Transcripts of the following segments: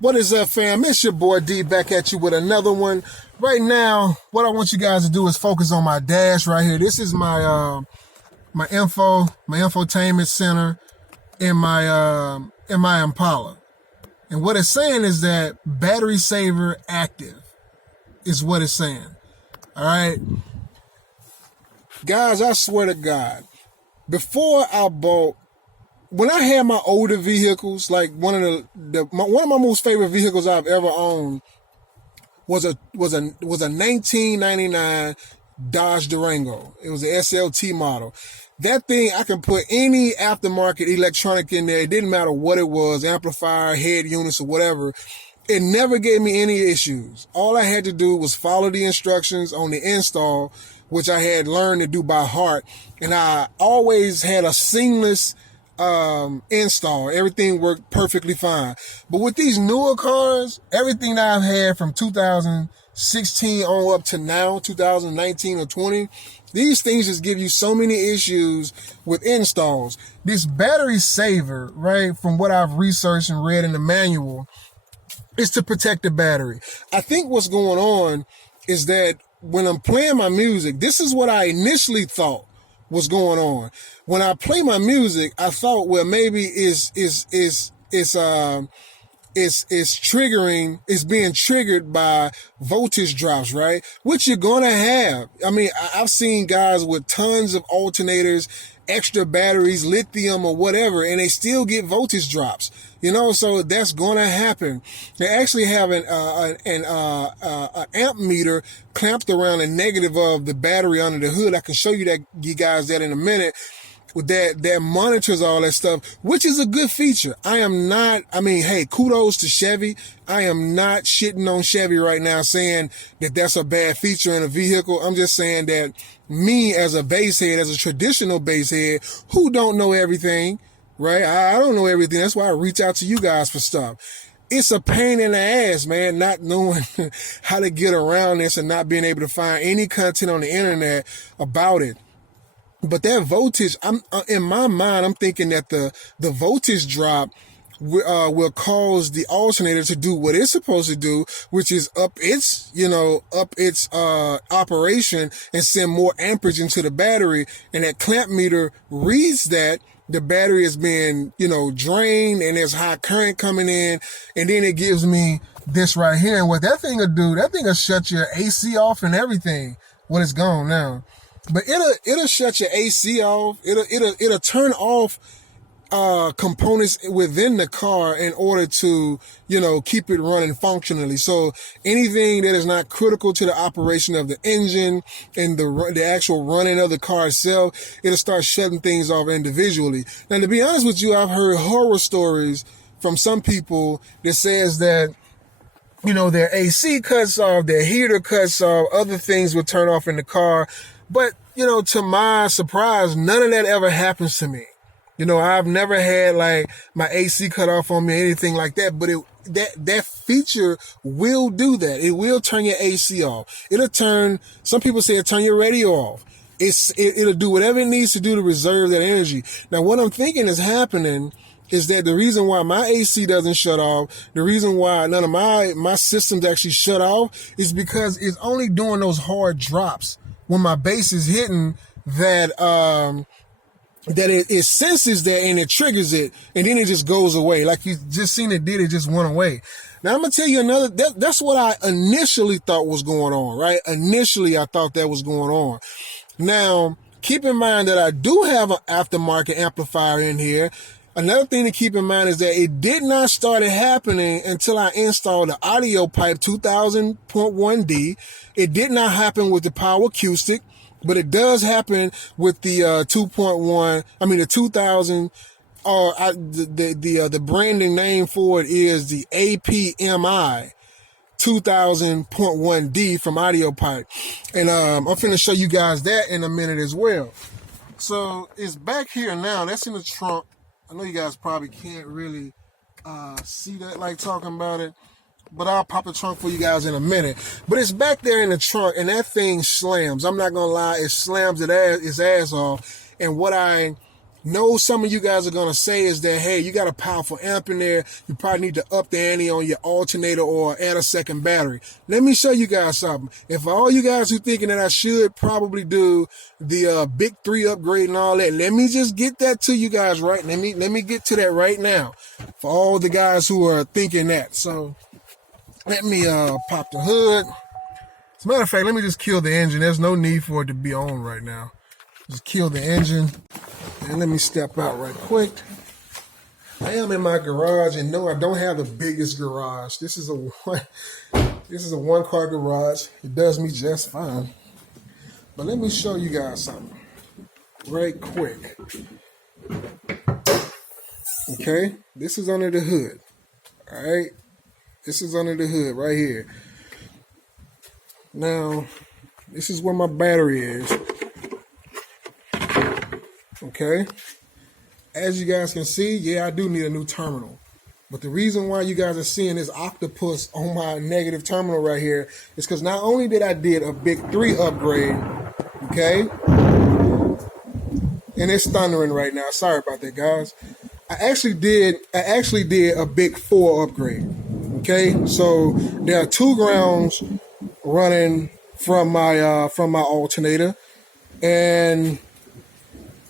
What is up, fam? It's your boy D back at you with another one. Right now, what I want you guys to do is focus on my dash right here. This is my infotainment center in my Impala. And what it's saying is that battery saver active is what it's saying. All right. Guys, I swear to God, before I bought, when I had my older vehicles, like one of my most favorite vehicles I've ever owned was a 1999 Dodge Durango. It was an SLT model. That thing, I can put any aftermarket electronic in there. It didn't matter what it was, amplifier, head units, or whatever. It never gave me any issues. All I had to do was follow the instructions on the install, which I had learned to do by heart. And I always had a seamless install. Everything worked perfectly fine. But with these newer cars, everything that I've had from 2016 on up to now, 2019 or 20, these things just give you so many issues with installs. This battery saver, right, from what I've researched and read in the manual, is to protect the battery. I think what's going on is that when I'm playing my music, this is what I initially thought was going on. When I play my music, I thought, well, maybe it's being triggered by voltage drops, right? Which you're gonna have. I mean, I've seen guys with tons of alternators, extra batteries, lithium or whatever, and they still get voltage drops. You know, so that's gonna happen. They actually have an amp meter clamped around the negative of the battery under the hood. I can show you guys that in a minute. That monitors all that stuff, which is a good feature. Hey, kudos to Chevy. I am not shitting on Chevy right now saying that that's a bad feature in a vehicle. I'm just saying that me as a basshead, as a traditional basshead who don't know everything, right? I don't know everything. That's why I reach out to you guys for stuff. It's a pain in the ass, man, not knowing how to get around this and not being able to find any content on the internet about it. But that voltage, in my mind, I'm thinking that the voltage drop will cause the alternator to do what it's supposed to do, which is up its operation and send more amperage into the battery. And that clamp meter reads that the battery is being, drained and there's high current coming in. And then it gives me this right here. And what that thing will do, that thing will shut your AC off and everything when it's gone now. But it'll shut your AC off. It'll turn off components within the car in order to, keep it running functionally. So anything that is not critical to the operation of the engine and the actual running of the car itself, it'll start shutting things off individually. Now, to be honest with you, I've heard horror stories from some people that says that, their AC cuts off, their heater cuts off, other things will turn off in the car. But, to my surprise, none of that ever happens to me. I've never had like my AC cut off on me or anything like that, but that feature will do that. It will turn your AC off. Some people say it'll turn your radio off. It'll do whatever it needs to do to reserve that energy. Now, what I'm thinking is happening is that the reason why my AC doesn't shut off, the reason why none of my systems actually shut off is because it's only doing those hard drops. When my bass is hitting that it senses that and it triggers it, and then it just goes away. Like you just seen it just went away. Now I'm going to tell you that's what I initially thought was going on, right? Initially, I thought that was going on. Now, keep in mind that I do have an aftermarket amplifier in here. Another thing to keep in mind is that it did not start happening until I installed the Audiopipe 2000.1D. It did not happen with the Power Acoustic, but it does happen with the the 2000. The branding name for it is the APMI 2000.1D from Audiopipe, and I'm finna show you guys that in a minute as well. So it's back here now. That's in the trunk. I know you guys probably can't really see that, like talking about it, but I'll pop the trunk for you guys in a minute. But it's back there in the trunk, and that thing slams. I'm not gonna lie, it slams its ass off. And what I know some of you guys are going to say is that, hey, you got a powerful amp in there. You probably need to up the ante on your alternator or add a second battery. Let me show you guys something. And for all you guys who thinking that I should probably do the big 3 upgrade and all that, let me just get that to you guys right. Let me get to that right now for all the guys who are thinking that. So let me pop the hood. As a matter of fact, let me just kill the engine. There's no need for it to be on right now. Just kill the engine. And let me step out right quick. I am in my garage, and no, I don't have the biggest garage. This is a one-car garage. It does me just fine. But let me show you guys something right quick. Okay, this is under the hood. All right, this is under the hood right here. Now, this is where my battery is. Okay, as you guys can see, yeah, I do need a new terminal. But the reason why you guys are seeing this octopus on my negative terminal right here is because not only did I did a big 3 upgrade, okay, and it's thundering right now. Sorry about that, guys. I actually did a big 4 upgrade. Okay, so there are 2 grounds running from my alternator, and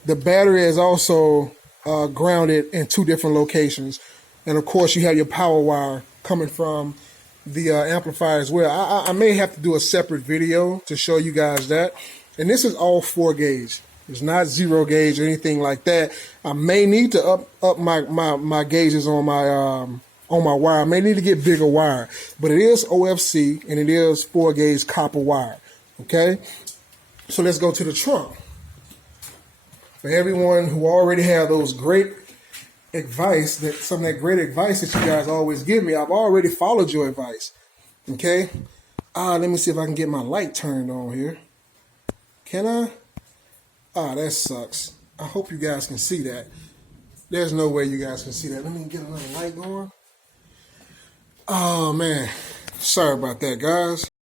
the battery is also grounded in 2 different locations. And of course, you have your power wire coming from the amplifier as well. I may have to do a separate video to show you guys that. And this is all 4 gauge. It's not 0 gauge or anything like that. I may need to up my gauges on my wire. I may need to get bigger wire, but it is OFC and it is 4 gauge copper wire. Okay, so let's go to the trunk. For everyone who already have those great advice, some of that great advice that you guys always give me, I've already followed your advice. Okay, let me see if I can get my light turned on here. Can I? That sucks. I hope you guys can see that. There's no way you guys can see that. Let me get another light going. Oh man, sorry about that, guys.